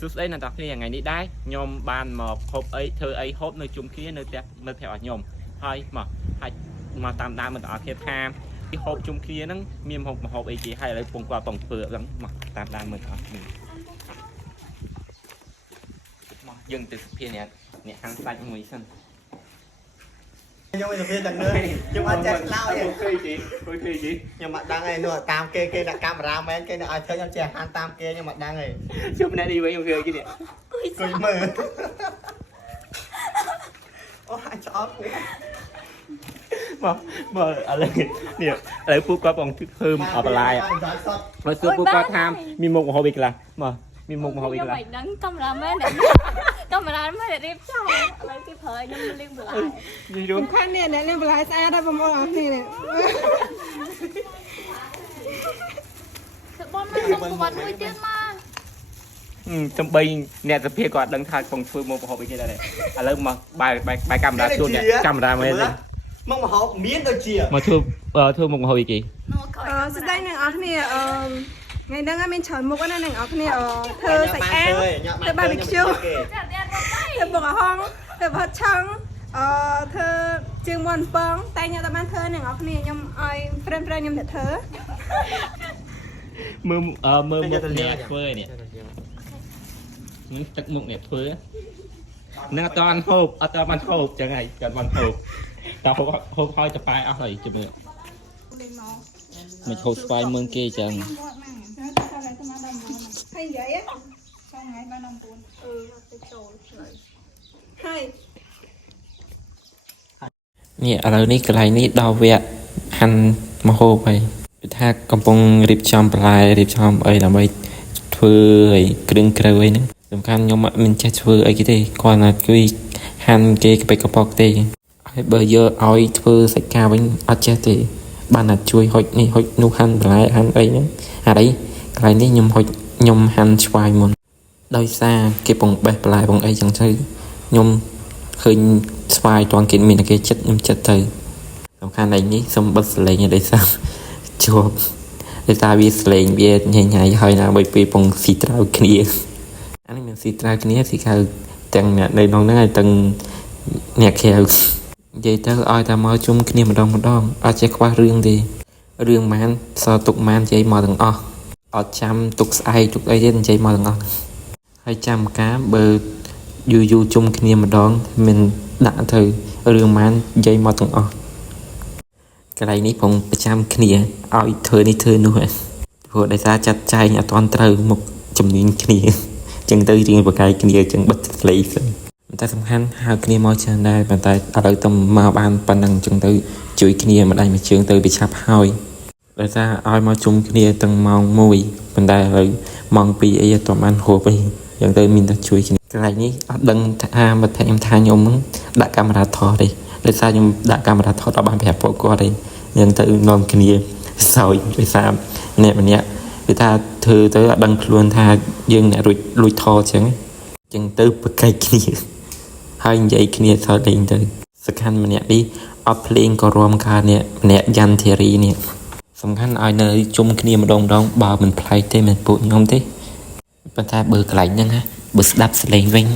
suốt ấy là tập thì ngày đi đái nhom ban mà hộp ấy thơ ấy hộp nơi chung kia nơi theo nhom hay mà tam đa mình ở kia tham cái hộp chung kia nó miêm hộp mà hộp ấy chỉ hay lấy bông qua bông phở lắm mà tam đa mình ở dừng từ phía này nè ăn xanh mùi xanh nhưng mà phía tầng nữa nhưng mà chết lao vậy chị nhưng mà đang này nữa tam kê đặt camera men kê ai chơi nhau trẻ han tam kê nhưng mà đang này chụp này đi với nhau kia nè cười mờ ô hai chó mà ở đây nè lấy phút qua vòng thức thơm ở bên lại rồi xưa phút qua tham mi một hồ bịch là mà mi một hồ bịch là nắng camera mới để đẹp cho lấy cái thời nhưng liên lại gì đúng khoan nè nè liên lại xa đây vào món này nè bom nó không bật đuôi chứ mà trong bay nè tập phía còn đang thay phòng phơi một hồ bịch như này à lớn mà bài camera tuôn nè camera mới lên mong mà họ miến đôi chìa mà thưa một hồ bịch gì xin đây nè ở này ngày đang mình chọn một cái này ở này thơ sạch án thơ barbecue thơ bột hong thơ bột trắng thơ trường mòn bóng tay nhau tao bán thơ này ở này nhom ai friend nhom thơ mưa một nè phơi nè những tắc một nè phơi nó toàn hộp toàn bàn hộp chẳng ngày toàn bàn hộp tao hộp thôi cho phai áo này chụp được mình hộp phai mương kia chẳng hay vậy á trong ngày 3 năm cuốn hay นี่อะไรนี่กระไรนี่ดาวเวะหันมาโฮไปถ้ากำปงริบจอมปลายริบจอมเอ้ยทำไมเถื่อยกรึงกระเวยนึงสำคัญยมมันจะเถื่อยกี่ทีก่อนนะคุยหันเกย์ไปกระปอกตีไอ้เบอร์เยอะเอาเถื่อยใส่กาไว้อัดเจตีบ้านน่ะช่วยหอยนี่หอยนูหันปลายหันเอ้ยนึงอะไรกระไรนี่ยมหอยยมหันชวายมันโดยซาเก็บปงแบบปลายปงเอ้ยจังใช่ยมเคยสบายตอนกินมีนักเก็ตยมจัดเธอสำคัญอะไรนี้สมบัติเลยเนี่ยได้ซาจบได้ซาวิสเลยเบียใหญ่ๆหอยนะใบปีปงสีตราคณีอันนี้มันสีตราคณีสีขาวจังเนี่ยในน้องนั่งไอ้ตังเนี่ยแขวใจเธออ้อยตามาจุ่มคณีมาดองอาจจะคว้าเรื่องดีเรื่องมันสอตุกมันใจมาถึงอดจำตุกไอตุกไอเย็นใจมาถึงให้จำก้าเบอร์อยู่จุ่มคณีมาดองมันด่าเธอเรื่องมันใจมาถึงcái này ní phòng trăm kia ai thơ ní thơ nữa vừa đại gia chặt chay nhà toàn trời một chùm những kia chân tư riêng vào cái kia chân bật lấy người ta sắm khăn hai kia môi chân đây bàn tay ở đây tầm mà ban ban đằng chân tư chuỗi kia mà đây mà chân tư bị chắp hơi đại gia ai mà chung kia từng mong mùi bàn tay rồi mong bị ấy toàn ăn hồ bị chân tư mình ta chuỗi cái này ní ở đằng tha mà em tha nhôm đã camera thò đi đại gia nhôm đã camera thò đó bàn bè phố qua đâyยังตื่นนอนกันเยอะสอยไปสามเนี่ยแบบเนี้ยคือถ้าเธอเธอดังครวนถ้ายังเนี่ยลุยทอใช่ไหมยังตื่นไปไกลกันเยอะให้ใหญ่กันเยอะสอยเองเลยสักครั้งมันเนี่ยดิอัพเพลงก็รวมกันเนี่ยยันเทรีเนี่ยสำคัญไอ้เนยจุ่มกันเยอะมาดองบ่าวมันพลายเต้มันปุ่นยอมเต้ปัญหาเบอร์ไกลยังฮะเบอร์ดับสเลงเว้ง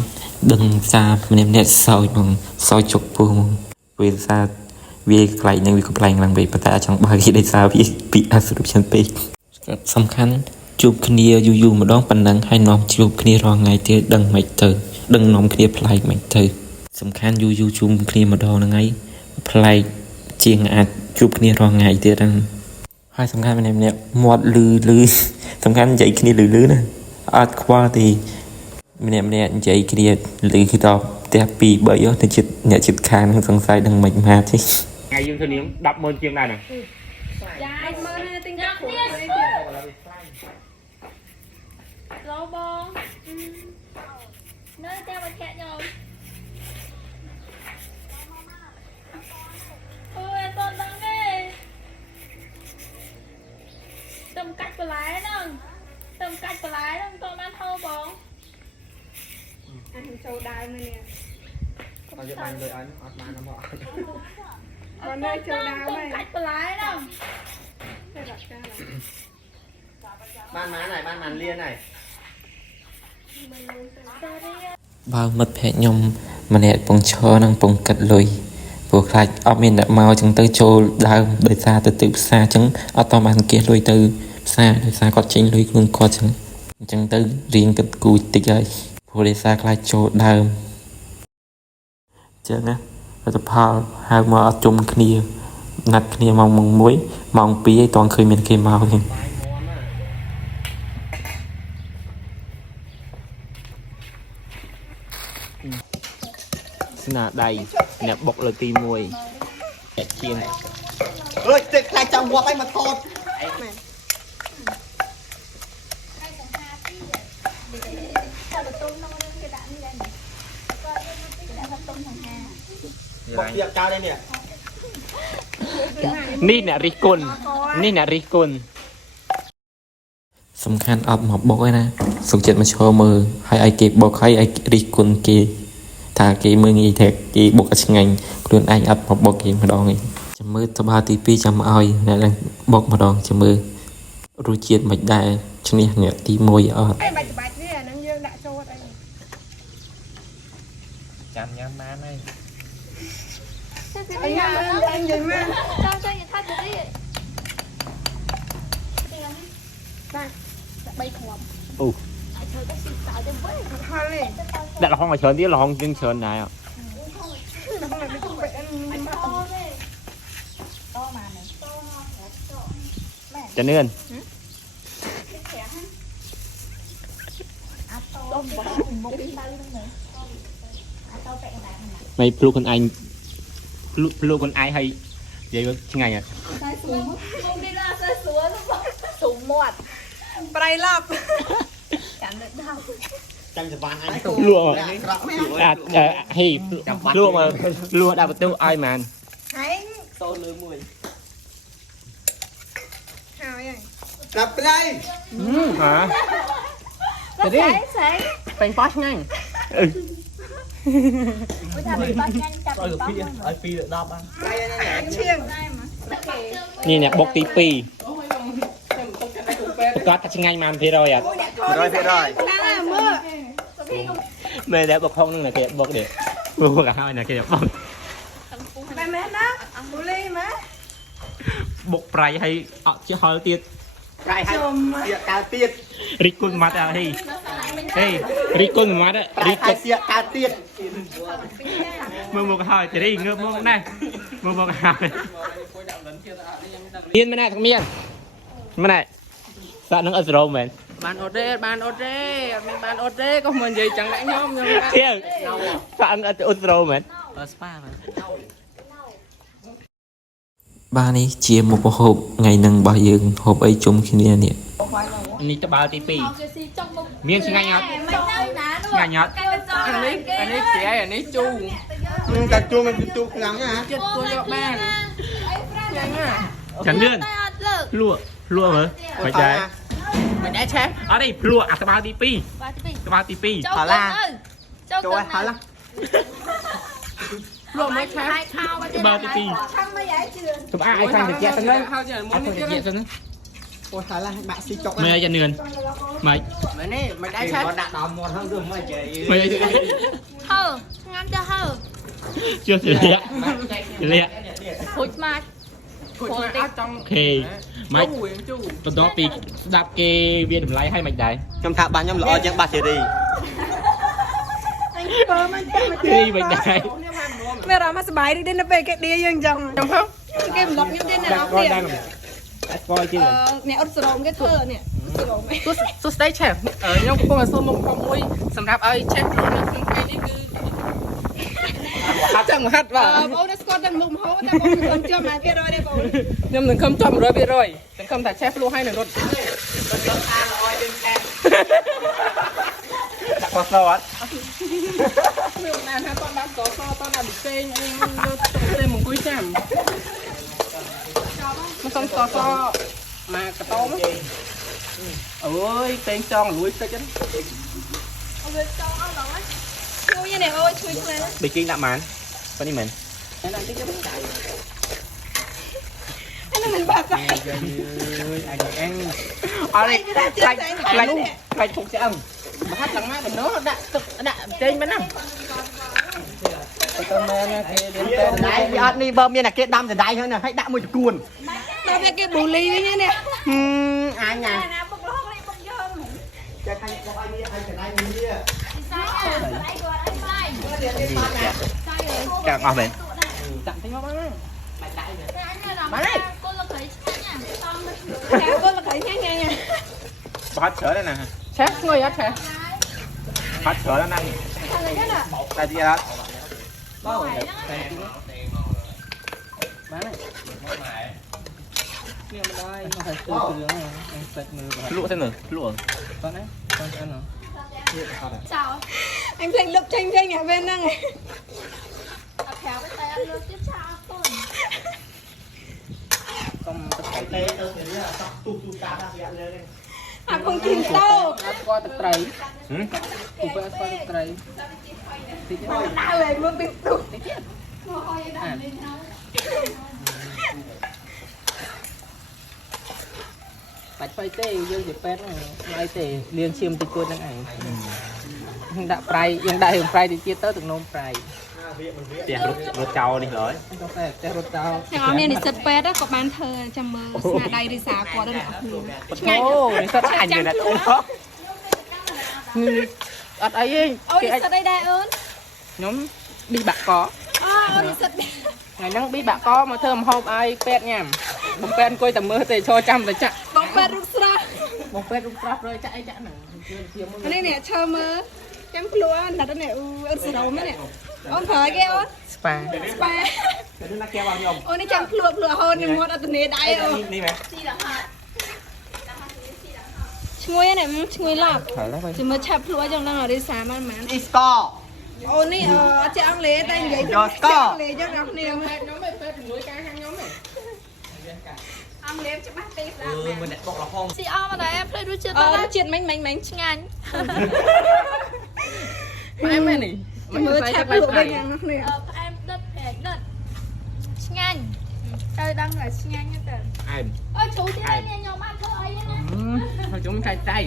ดึงซามันเนี่ยซอยมองซอยจุกปูเวลาวิไกลยังวิกไกลลังไปประแต่จังบางทีได้ทราบปีอาสุรชันไปสำคัญจูบคณีอยู่มาดองปันนังให้น้องจูบคณีรองไงเตี้ยดังไม่เจอดังน้องคณีพลายไม่เจอสำคัญอยู่จูบคณีมาดองไงพลายเจียงอาจจูบคณีรองไงเตี้ยดังให้สำคัญเป็นเนี่ยหมดลือสำคัญใจคณีลือนะอาจว่าตีเนี่ยใจคณีลือคือตอบแต่ปีเบย์เยอะในจิตเนี่ยจิตคานสงสัยดังไม่มาที่ngày dương thưa niệm đập môn chương này này lâu bông nơi theo bật kẹt rồi ôi tôi đang nghe tầm cách của lái tôi mang thâu bông anh châu đài mà nè còn cho bạn đợi anh bạn nó còn nơi châu đài tầm cách của lái đâu ban má này ban màn liên này បើមិត្តភក្តិខ្ញុំម្នាក់ពងឈរនឹងពងកាត់លុយព្រោះខ្លាចអត់មានអ្នកមកចឹងទៅចូលដើមដោយសារទៅទឹកផ្សារចឹងអត់តបានគេលុយទៅផ្សារដោយសារគាត់ចេញលុយខ្លួនគាត់ចឹងទៅរៀងគិតគូរតិចហើយព្រោះដោយសារខ្លាចចូលដើមចឹងណាលទ្ធផលហៅមកអត់ជុំគ្នាណាត់គ្នាម៉ោង1ម៉ោង2ហើយតង់ឃើញមានគេមកហ្នឹងស្នាដៃអ្នកបុកលើទី1អ្នកជាង เฮ้ยเด็กใครจังหัวไปมาโทษ บอกเรียกเจ้าได้เนี่ย นี่អ្នករិះគន់នេះអ្នករិះគន់សំខាន់អត់មកបុកឯណាសុខចិត្តមកឈរមើលហើយឲ្យគេបុកហើយឲ្យរិះគន់គេថាគេមើលងាយថាគេបុកអត់ឆ្ងាញ់ខ្លួនឯងអត់មកបុកគេម្ដងឯងចាំមើលតបាទី2ចាំឲ្យអ្នកបុកម្ដងចាំមើលរសជាតិមិនដែរឈ្នះអ្នកទី1អត់ Ê, bạch bạch đi à, nó dương đã cho đây. Chăm nhắm má này. Anh anh gì mà. Cho người ta tự đi. Ba, bay khỏm. Ồ. Trời ta xin tạo cho với. Thôi đi. Đặt là không phải sờn tí là không chân sờn này ạ. Nó không phải bị bệnh anh To đi. To mà này. Cho nên mày plu con anh plu con ai hay vậy ngày à Sai xuống. Không đi ra sai xuống. Xuống một. Bray lọc. Cảm được đau. ចាំចបានអញ លក់ហេលក់មកលក់ដាក់បន្ទោឲ្យម៉ាន Hãy. តូនលើមួយ Hào vậy. ដាក់ប្លៃ ហ៎ Nó sáng sáng. ពេញប៉ោះឆ្ងាញ់ Bây giờ mình bắt nhanh chặt ឲ្យ mình ពី bóc ឲ្យពី10បាន ប្លៃហ្នឹងឈៀង នេះអ្នកបុកទី2គាត់ថាឆ្ងាញ់ម៉ានភាគរយអត់ 100% ណាមើល មែនតែបុកខំនឹងតែគេបុកនេះបុកឲ្យណាគេបុក បែមែនណាប៊ូលីម៉ា បុកប្រៃឲ្យអត់ជិះហល់ទៀត ប្រៃឲ្យសៀកកាលទៀត រីកគុណម៉ាត់ហេហេរីកគុណម៉ាត់ ប្រៃ រីក ឲ្យសៀកកាលទៀត មើលមកហើយតែរីងើបមកណែមើលមកហើយមានមែនទេមានមែនទេសាក់នឹងអត់ស្រោមមែន បានអត់ទេបានអត់ទេអត់មានបានអត់ទេក៏មិននិយាយចឹងដែរខ្ញុំ ធៀងសាក់នឹងអត់អត់ស្រោមមែន បើស្ប៉ាបាទ បាទនេះជាមុខម្ហូបថ្ងៃហ្នឹងរបស់យើងហូបអីជុំគ្នានេះ នេះត្បាល់ទី Học cái gì trong một. 2មានឆ្ងាញ់អត់ Mày đâu ná luôn. ឆ្ងាញ់អត់ Cái bên trong អានេះជ្រៃអានេះជូរ តែជួងទៅទូខ្លាំងណា ចិត្តទួយកបានយ៉ាងណា chẳng đơn tay ớt lực. លក់លក់មើលមិនដែរ មិនដែរឆេះ អត់ទេភ្លក់អាត្បាល់ទី 2 Ba tí. ត្បាល់ទី 2 Châu Hả cưng la? ơi. Châu ចូល cưng ឲ្យហល់ nào. លក់មិនឆេះ Hai khao bên ត្បាល់ទី đây. ឆាំមកយ៉ាជឿន 2ត្បាល់ឲ្យខាងតិចសិនទៅ ហើយចេះមុ អ ន ត់ នេះ ទៅ ទៀត តិចសិន អូហល់បាក់ស៊ីចុក មើលចានឿនមិន មែននេះមិនដែរឆេះ គាត់ដាក់ដល់មាត់ហើយឬមិនចេះ មើល Hơ. Ngắm cho hơ. ជឿលាក់លាក់ Hụt mặt. គួយមកអត់ចង់ អូខេមិន ជូរជូរ បន្ទាប់ពីស្ដាប់គេវាតម្លៃឲ្យមិនដែរ ខ្ញុំថាបាសខ្ញុំល្អជាងបាសសេរី អញបើមិនចាំមក គេមិនដែរ មែនរមកសបាយនេះនៅពេលគេឌីយើងចឹងខ្ញុំហ៎គេប្លុកខ្ញុំទេអ្នកអត់ គាត់ ទេ ដែរមិនតែស្គាល់ជាង អ្នកអត់ស្រោមគេធ្វើនេះស្រោម សួស្ដីឆេះខ្ញុំកំពុងតែសួរមុខផងមួយសម្រាប់ឲ្យឆេះក្នុងថ្ងៃនេះគឺហាត់ចឹងហាត់បាទ បងអូនស្គាល់តែមុខមហោតែបងមិនចាំមកគេរយទេបង ខ្ញុំនឹងខំចំ 100% សង្ឃឹមថាឆេះភ្លោះឲ្យនឹងរត់ ដាក់ខុសស្នូអត់ ខ្ញុំណានថាតោះដាក់កកតោះដាក់ប៊ីសេងអីយកទៅមកអង្គុយចាំមកសុំកកមកកតោមអូយពេងចង់លួយតិចហ្នឹង អូនចង់អស់ឡងជួយនេះអូយជួយខ្លួន ដូចគេដាក់ម៉ានប៉នេះមែន តែដល់តិចទៅចាយ អានេះមិនបាក់ អើយអញអញអត់នេះខ្លាច់ខ្លាច់ធុកឆ្អឹង mà hát lằng má mình nó đã trên bên năm tôm nè cái Đấy, ở đây bơm như là cái đâm từ đáy hơn nè, hãy đạm mùi cuồn. Đâu phải cái bù ly với nhá nè. Ai nhà. Nè, bốc lót đi, bốc dơ. Cho khanh cho anh đi, anh từ đáy mình đi. Càng ngon vậy. chặn thấy nó bán Cô là thấy nha. Nè, cô là thấy nhá nha. Hết sữa đây nè. chép người á chép Hết sữa đó này. Thằng này đó. Đây chị đó. bao bán này nghe mà đây nó phải từ từ nữa anh sạch người Lụa thế nữa, lụa. con đấy con nào Chào. Anh Thanh lục tranh ở bên năng này. Khéo với tay ăn luôn tiếp chào tôi. con Cái tê tôi thì là tụt ta ra hiện lên. À không tìm đâu. coi tập trầy Ừ. tụi coi tập trầy thì chứ Đã lấy luôn tìm tụt. bạch phơi tê dương dịp pet này ngay tê liên chiêm tịch quân này đã praiยังได้ prai ទីទៀតទៅទឹកនោម prai เสียรถเก่าดิเหรอ ต้องតែតែរត់តោ Chẳng có nênសិតពេទ្យក៏បានធ្វើចាំមើលស្នាដៃរិសាគាត់ដល់អ្នកគ្នា អូនេះសត្វអញនេះអត់អីទេ អូនេះសិតអីដែរអូន ខ្ញុំប៊ីបាក់ក អូនេះសិត ថ្ងៃហ្នឹងប៊ីបាក់កមកធ្វើម្ហូបឲ្យពេទ្យញ៉ាំបងពេទ្យអង្គុយតែមើលទេឈរចាំតែចាក់ បងពេទ្យរូបស្រស់ បងពេទ្យរុំត្រាប់រើចាក់អីចាក់ហ្នឹងជាមុន នេះនេះឈើមើលចាំខ្លួនដាក់ទៅនេះអូនស្រោមនេះអូនប្រើគេអូន ស្ប៉ា ស្ប៉ា เดี๋ยวดูนักแก้วเอายอม អូននេះចាំខ្លួនហូននេះមាត់អត់ទៅនេះដៃអូន นี่ไหม ឈ្ងុយនេះឈ្ងុយឡប់ ហើយឡើយ ចាំមើលឆាប់ខ្លួនចឹងហ្នឹងរិសាមិនមែន Đi score. អូននេះអត់ចេះអង់គ្លេសតែនិយាយ យកស្ករ អង់គ្លេសចឹងអ្នកគ្នាមើល ខ្ញុំមិនពេទ្យជំនួយការខាងខ្ញុំទេ អង់គ្លេសច្បាស់ទេស្ដាប់ Mình lại bọc là không. ស៊ីអមអត់ដែរផ្លេចរសជាតិ អ ទៅ ឺជាតិមិញមិញ ឆ្ងាញ់ ម៉ែមែននេះ មើលឆាប់ខ្លួនវិញអ្នកគ្នា ផ្អែមដិតផ្អែមដិតឆ្ងាញ់ទៅដឹងថាឆ្ងាញ់ទៅ ไอ้ អើយជ្រូកទៀតនេះខ្ញុំបានធ្វើអីណា ហើយខ្ញុំចៃចៃ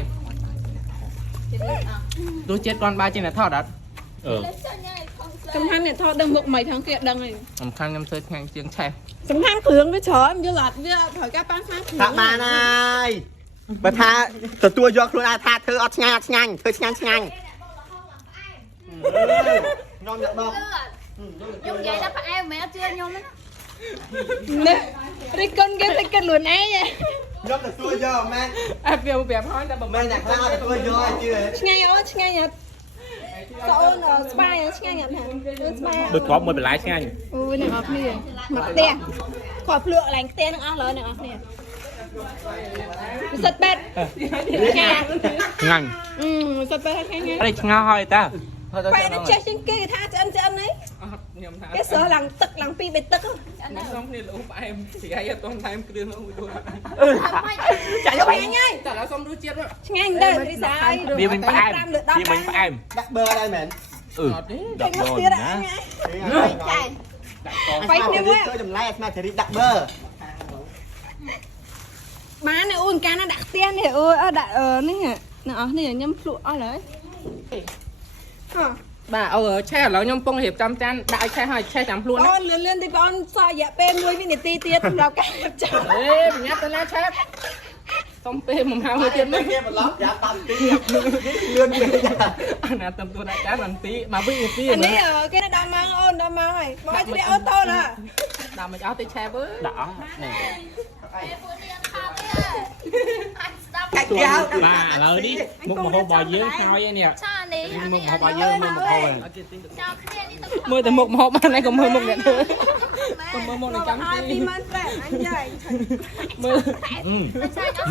រសជាតិគាត់បើជាអ្នកថតអត់ เออ ចាញ់ហើយខំស្ សំខាន់អ្នកថតដឹងមុខមិនថងគេដឹងហើយ សំខាន់ខ្ញុំធ្វើឆ្ងាញ់ជាងឆេះ សំខាន់គ្រឿងវាច្រើនយល់អត់វាត្រូវការប៉ាំងខ្លាំងគ្រឿង Các bạn ơi. Bà tha từ tua vô luôn ai tha thơ ọt nhanh, thơ nhanh. Ngon được đâu. ខ្ញុំនិយាយថាផ្អែមមិនអត់ជឿខ្ញុំទេ នេះរិះគន់គេរិះគន់ខ្លួនឯង Ngon được tua vô mẹ. អត់វាប្រាប់ហើយតែបើ Mẹ nhạc lao được tua vô ai chưa. ឆ្ងាញ់អូនឆ្ងាញ់អត់សូនស្បាយឆ្ងាញ់អត់ថាអូនស្បាយ มือขวามือเป็นไรใช่ไหม អូយអ្នកអរគ្នាមកផ្ទះខកភ្លក់កន្លែងផ្ទះនឹងអស់លើអ្នកអរគ្នាសិតបែតឆ្ងាញ់ งั่ง សិតបែតឆ្ងាញ់ ไอ้ช่างห้อยตา បែតចេះជាងគេថាឆ្អិននេះ អត់ខ្ញុំថា គេស្រស់ឡើងទឹកឡើងពីរបីទឹក មិនសំគ្នាលោកផ្អែមស្រីអត់ទាន់ថែមគ្រឿងនោះដូច Chạy vô ឆ្ងា mẹ. ញ់ហើយ តែដល់សុំរសជាតិ ឆ្ងាញ់ទៅរីសាយ เบียร์มันแปมเบียร์มันแปม Đặt bơ đây mẹ. เออ អត់ទេ ดอก មក โดน ទៀត นะ ចាយ Phải đi chơi đầm lai mà thì đặt bơ. បានអូនកានដាក់ផ្ទះនេះអូយដាក់នេះអ្នកអស់នេះខ្ញុំភ្លក់អស់ហើយហ៎ បាទអូឆេះឥឡូវខ្ញុំពងរៀបចំចានដាក់ឲ្យឆេះហើយឆេះចាំខ្លួន អូនលឿនទីបងសល់រយៈពេល1វិនាទីទៀតសម្រាប់ការរៀបចំ អេបញ្ញាប់ទៅណាឆេះសុំពេល1ម៉ោងទៀតមក Kia một lóc giá tâm tí. Lươn về nhà. អាណាតំទួដាក់ចានបានទីមកវិញទី អានេះគេដល់ម៉ោងអូនដល់ម៉ោងហើយបងឲ្យជ្រាបអូតូណា ដាក់មិនអស់ទេឆេះវើ ด่าเนี่ย ពួកនេះអត់ខាតទេអាចស្ដាប់ Cạch ตัว kéo. บ้าเลยดิมุกมาโฮบอยเยอะข้าวเนี่ย ឆានេះ มุกมาโฮบอยเยอะมุกมาโฮเลย ចោលគ្នានេះទៅ មើលតែមុខម្ហូបបានហើយកុំមើលមុខអ្នកធ្វើកុំមើលមុខអ្នកចាំ ឲ្យ ទី 20000ប្រែអញចាយ មើល อืม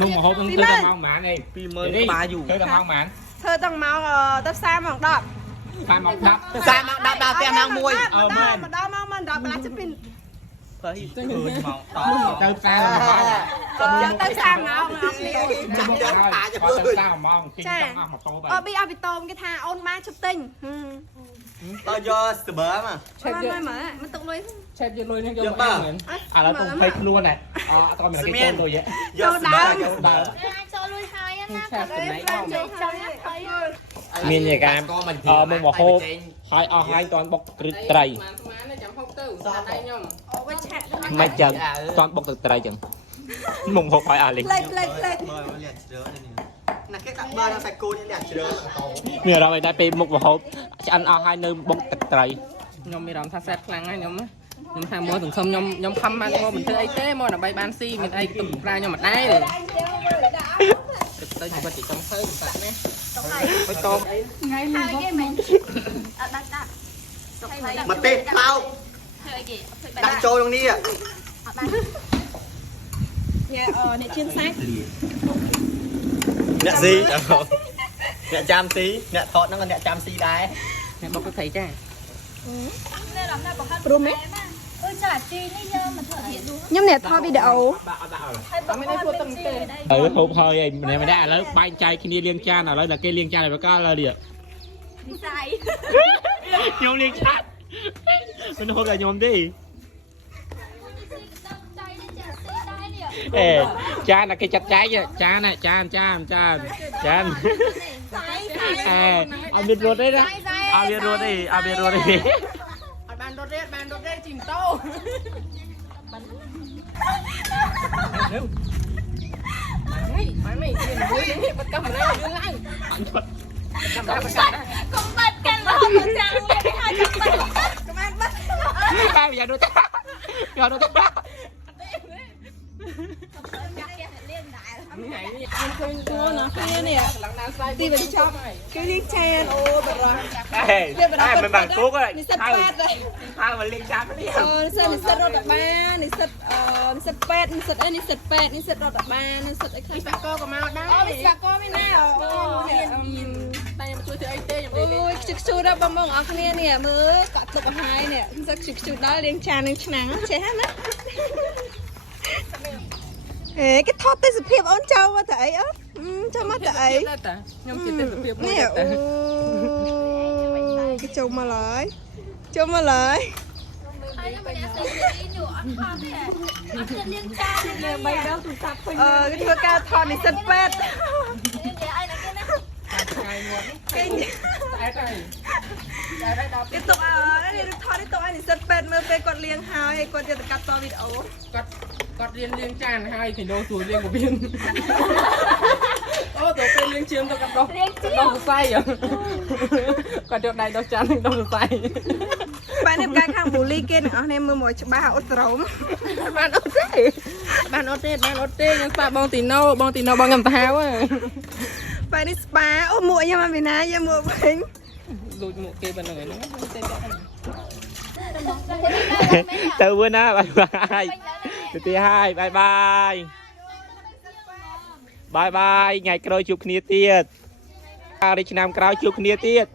มุกมาโฮต้องเธอจะมองหมาเอง 10,000 bà dù. เธอจะมองหมา ធ្វើតាំងម៉ោងទៅផ្សារម៉ោង10 ตามมองดับ Sao mà đạp tiền mang mùi. មកដល់ម៉ោងមិនដល់កន្លះជិតពី Phải cười màu เติมตาចมองង់ទៅផ្សារម៉ោងអស់គ្នា Chặt chân tả cho เติม cười. ตามองกินต้องเอามาโตไป អប៊ីឲ្យពីតោមគេថាអូនបានជប់ទិញ Tao vô sờ bớ mà. ឆេះយក មិនទុកលុយ ឆេះយកលុយនេះយកមកមែន อ่ะแล้วต้องให้ล้วนอ่ะอ๋อตอนเหมือนกินตัวเยอะ Vô sờ bớ. អាចចូលលុយហើយណា ឆេះចំណៃមក ចូលចាំហើយ មានជាការមកមកហូបហើយអស់ហើយតន់បុកត្រី ចាំហូបទៅដៃខ្ញុំ អូវាឆាក់ មិនចឹងតន់បុកត្រីចឹងមកហូបហើយអស់លេង ផ្លេចផ្លេចផ្លេច ណាគេដាក់បើដល់សាច់គោនេះអ្នកជ្រើ មានអារម្មណ៍ឲ្យតែពេលមុខមកហូបឆ្អិនអស់ហើយនៅបុកទឹកត្រី ខ្ញុំមានអារម្មណ៍ថាសែតខ្លាំងហើយខ្ញុំថាមកសង្ឃឹមខ្ញុំខំមកមិនធ្វើអីទេមកដើម្បីបានស៊ីមានអីទុកប្រាខ្ញុំមិនដែរទេទៅជីវិតចង់ធ្វើបាក់ណាបិទកង ថ្ងៃនេះគេមិនអត់ដាក់សុខហើយ មកទេផ្លោក ធ្វើអីគេ ដាក់ចូលក្នុងនេះ អត់បាន ញ៉ែអ្នកជឿនសាច់ អ្នកស៊ីអ្នកចាំស៊ីអ្នកថតហ្នឹងក៏អ្នកចាំស៊ីដែរ អ្នកបុកត្រីចា ព្រមទេ អឺចាជីនេះយើងមិនធ្វើអី ខ្ញុំអ្នកថតវីដេអូ អត់មានអីធ្វើទៅទេ ហូបហើយឯងម្នាក់ឥឡូវបែងចែកគ្នាលាងចានឥឡូវតែគេលាងចានឲ្យបកលឡើយនេះ និស័យ ខ្ញុំលាងចានមិនហូបតែខ្ញុំទេអេចានតែគេចាត់ចែកចានចានអេអត់មានរត់ទេណាអត់មានរត់ទេ អត់បានរត់ទេជីមតោមិនមានមួយនេះបាត់កាមេរ៉ាយើងឡើងកាមេរ៉ាបាត់ កុំបាត់កាន់រហូតមកចាំនេះឲ្យចាំបាត់ Sao bây giờ đưa ta rồi đưa ta ខ្ញុំឃើញខ្លួនណាគ្នានេះឡើងដើរស្អែកទីវិញចប់គឺលៀងឆែនអូបារម្ភ Ê, mình bằng cuốc rồi និស្សិតពេទ្យ Thôi mình liên chạm đi និស្សិតរដ្ឋបាលនិស្សិតនិស្សិតពេទ្យនិស្សិតអីនិស្សិតពេទ្យនិស្សិតរដ្ឋបាលនិស្សិតអីខ្លះ វិស្វករក៏មកដែរ អូវិស្វករមានណាអូ មានតែខ្ញុំជួយធ្វើអីទេខ្ញុំ អូយខ្ជិះខ្ជូរដល់បងប្អូនអរគ្នានេះមើលកក់ទុកឲ្យហើយនេះសឹកខ្ជិះខ្ជូរដល់លាងចាននឹងឆ្នាំងចេះហ្នឹងណាហេគេថតទេសភាពអូនចូលមកទៅអីអត់ចូលមកទៅអី តាខ្ញុំជាទេសភាពមួយ នេះ តា អូគេចូលមកឡើយចូលមកឡើយ ហើយខ្ញុំមិនស្គាល់នេះអត់ខំទេអត់ជិះលៀងចាននេះ បីដងទូរស័ព្ទពេញគេធ្វើការថតនិស្សិតពេទ្យ និយាយឲ្យណាគេណា ថ្ងៃងាត់ គេ ស្អែកហើយស្អែកហើយដល់ គេទុកឲ្យថតនេះទុកឲ្យនិស្សិតពេទ្យមើលពេលគាត់លាងហើយគាត់យកទៅកាត់តវីដេអូ គាត់រៀនលៀងចានហើយគីឡូទួលៀងក៏មានអូទៅពេលលៀងជើងទៅកាត់ដោះសរសៃគាត់យកដៃដោះចានដោះសរសៃ បាទនេះការខាងបូលីគេទាំងអស់នេះមើលមកច្បាស់អត់ស្រោម បានអត់ទេខ្ញុំស្ប៉ាបងទីណូបងខ្ញុំទៅហៅ បាទនេះស្ប៉ាអូមួកខ្ញុំអត់មានណាយកមួកវិញ លួចមួកគេប៉ុណ្ណឹងហ្នឹង Từ bữa đó bye bye Từ tí hai bye bye Bye bye Ngày kroi chụp kia tiết Đi Nam kroi chụp kia tiết